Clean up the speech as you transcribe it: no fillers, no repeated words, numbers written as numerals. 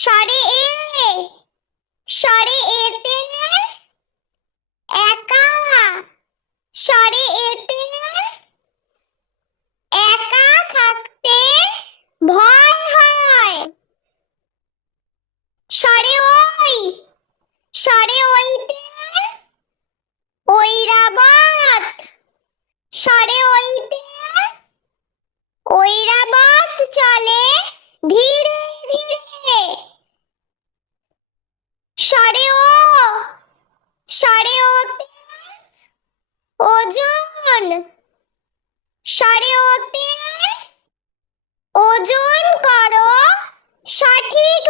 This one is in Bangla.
স্বরে এ, স্বরে এতে একা, স্বরে এতে একা থাকতে ভয় হয়। স্বরে ওই, স্বরে ওইতে ঐরাবত, স্বরে ওইতে ঐরাবত চলে ধীরে ধীরে। স্বরে ও, স্বরে ওতে ওজন, স্বরে ওতে ওজন করো সঠিক